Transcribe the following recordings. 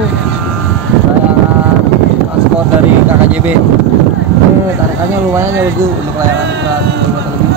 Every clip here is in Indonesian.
layangan maskot dari KKJB. Tarikannya lumayan ya bosku untuk layangan ukuran 2 meter lebih.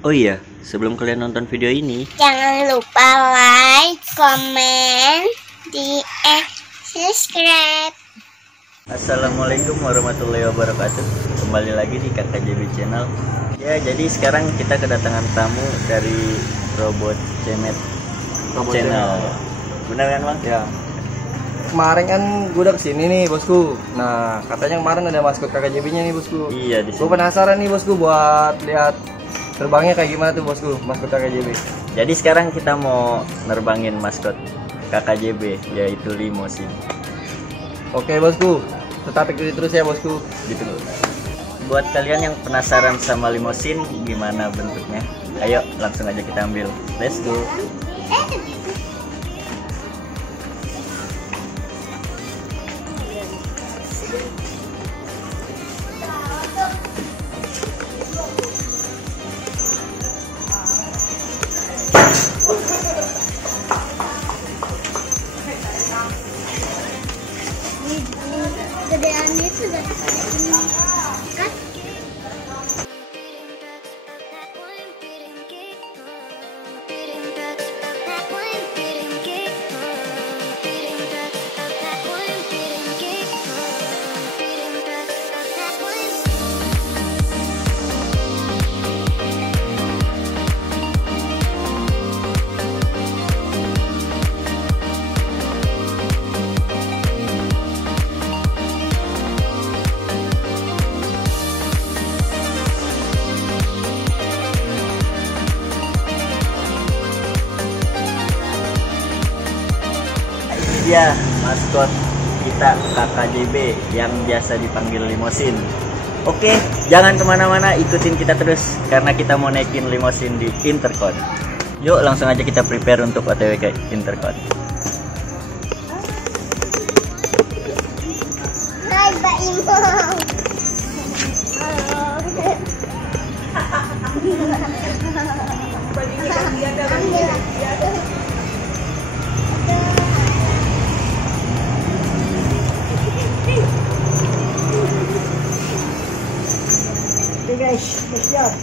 Oh iya, sebelum kalian nonton video ini, jangan lupa like, komen, subscribe. Assalamualaikum warahmatullahi wabarakatuh. Kembali lagi di KKJB Channel. Ya, jadi sekarang kita kedatangan tamu dari Robot Cemet Channel. Benar kan, Bang? Ya. Kemarin kan gue udah kesini nih bosku. Nah, katanya kemarin ada maskot KKJB-nya nih bosku. Iya, di sini. Gue penasaran nih bosku buat lihat terbangnya kayak gimana tuh bosku, maskot KKJB. Jadi sekarang kita mau nerbangin maskot KKJB, yaitu limosin. Oke bosku, tetap ikuti terus ya bosku. Gitu loh. Buat kalian yang penasaran sama limosin gimana bentuknya, ayo langsung aja kita ambil. Let's go. Gedean itu udah kan? Dia maskot kita KKJB yang biasa dipanggil limosin. Oke, jangan kemana-mana, ikutin kita terus karena kita mau naikin limosin di Intercon. Yuk langsung aja kita prepare untuk OTW ke Intercon. Hai Mbak Imam. Oke guys, siap.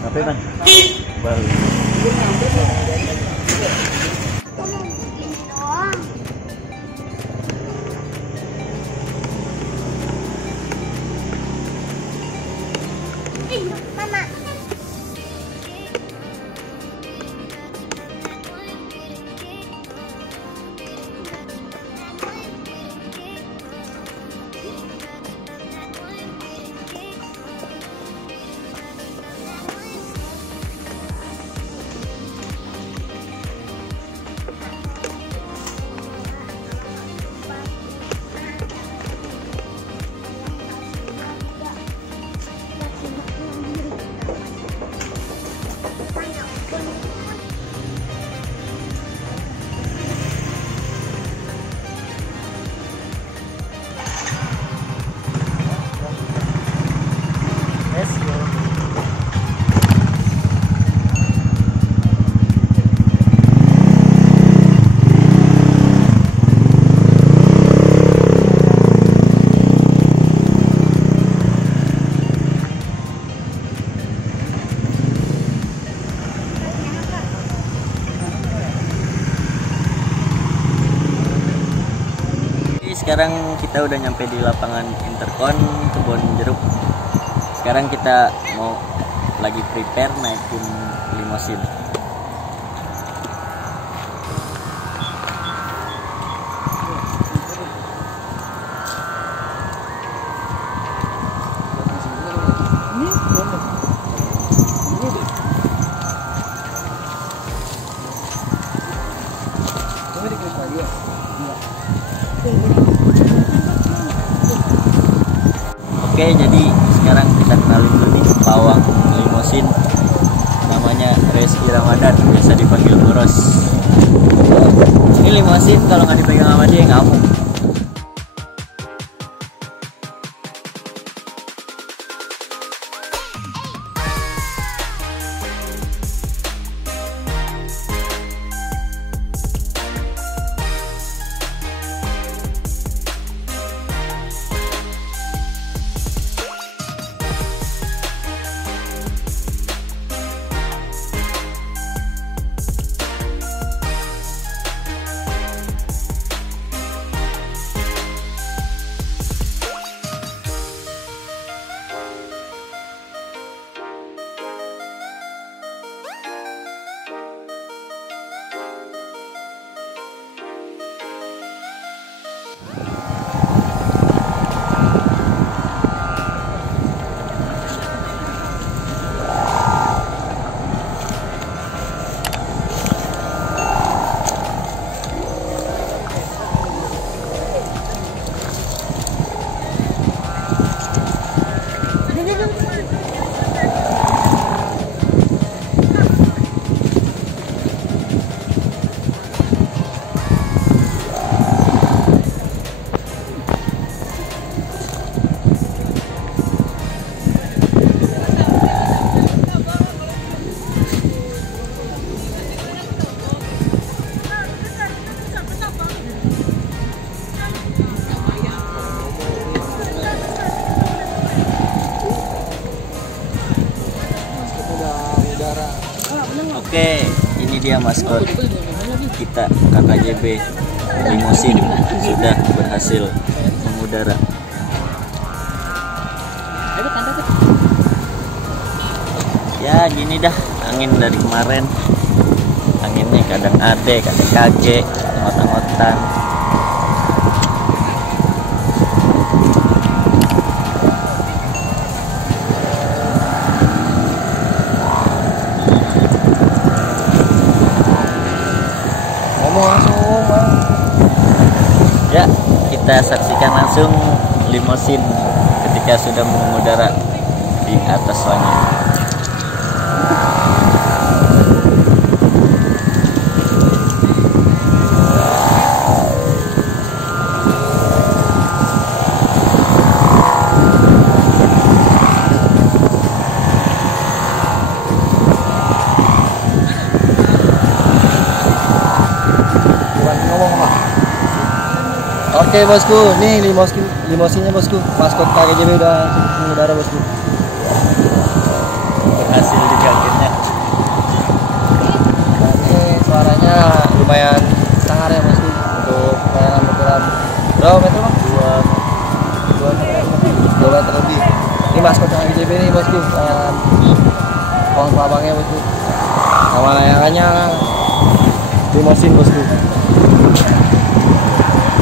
Apa Bang? Baru. Mama. Let's go. Sekarang kita udah nyampe di lapangan Intercon Kebon Jeruk. Sekarang kita mau lagi prepare naikin limosin. Oke, jadi sekarang kita kenalin dulu nih pawang limosin, namanya Reski Ramadan, biasa dipanggil Boros. Ini limosin kalau nggak dipegang sama dia ngamuk. Oke, ini dia maskot kita KKJB limosin sudah berhasil mengudara. Ya gini dah, angin dari kemarin, anginnya kadang ada, kadang kage, ngotan-ngotan. Ya, kita saksikan langsung limosin ketika sudah mengudara di atas langit. Oke bosku, nih limosinya bosku, maskot KKJB udah mengudara bosku. Berhasil juga akhirnya. Nah, ini suaranya lumayan sangar ya bosku untuk layanan ukuran berapa meter bang? 2 meter lebih. Ini maskot KKJB nih bosku, layanan pohon kelabangnya bosku. Sama layangannya limosin bosku.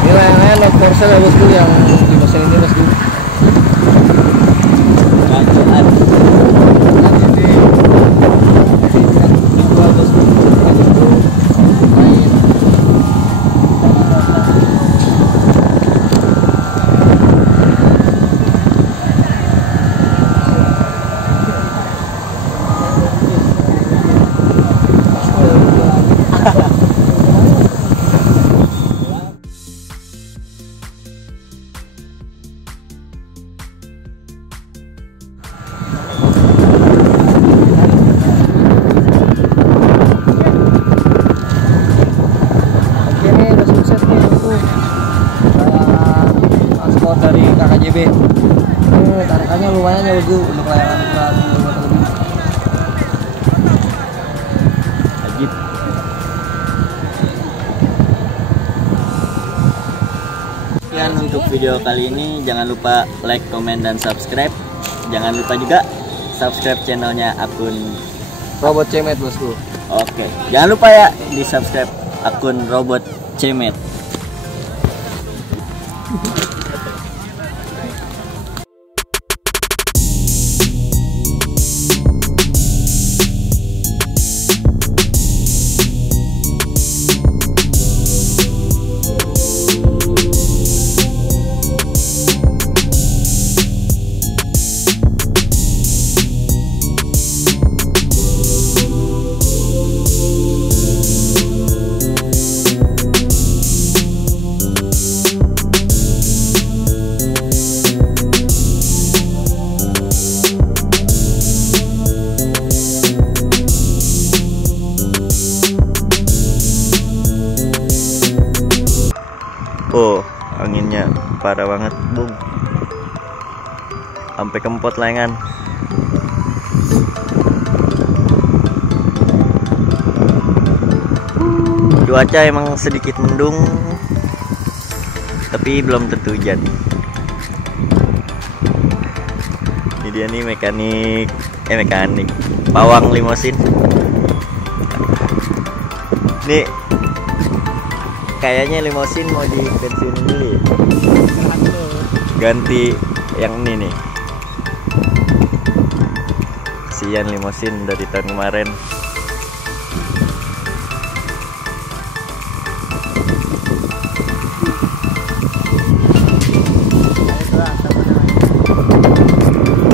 Ini layangannya not for sale ya bosku, yang limosin ini bosku. Lanjutan. Dari KKJB. Tarikannya lumayan ya bosku untuk layanan ukuran 2 meter lebih. Ajib. Sekian untuk video kali ini. Jangan lupa like, komen, dan subscribe. Jangan lupa juga subscribe channelnya akun Robot Cemet bosku. Oke, jangan lupa ya di subscribe akun Robot Cemet. parah banget, bung. Sampai kempot lengan. Cuaca emang sedikit mendung, tapi belum tentu hujan. Ini dia nih mekanik pawang limosin. Nih kayaknya limosin mau di pensiun dulu ya. Ganti yang ini nih. Kasihan limosin dari tahun kemarin.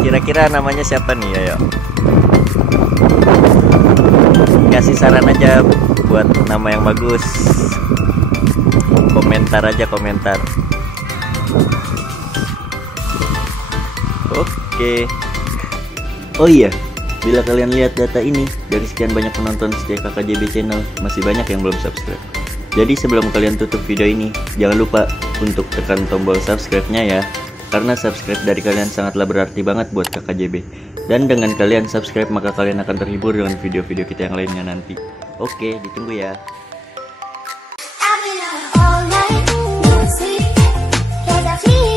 Kira-kira namanya siapa nih, ayo? Kasih saran aja buat nama yang bagus. Komentar aja, komentar. Oke. Oh iya, bila kalian lihat data ini, dari sekian banyak penonton setia KKJB channel, masih banyak yang belum subscribe. Jadi sebelum kalian tutup video ini, jangan lupa untuk tekan tombol subscribe-nya ya. Karena subscribe dari kalian sangatlah berarti banget buat KKJB. Dan dengan kalian subscribe, maka kalian akan terhibur dengan video-video kita yang lainnya nanti. Oke, ditunggu ya. I've been up all night, no sleep, 'cause I feel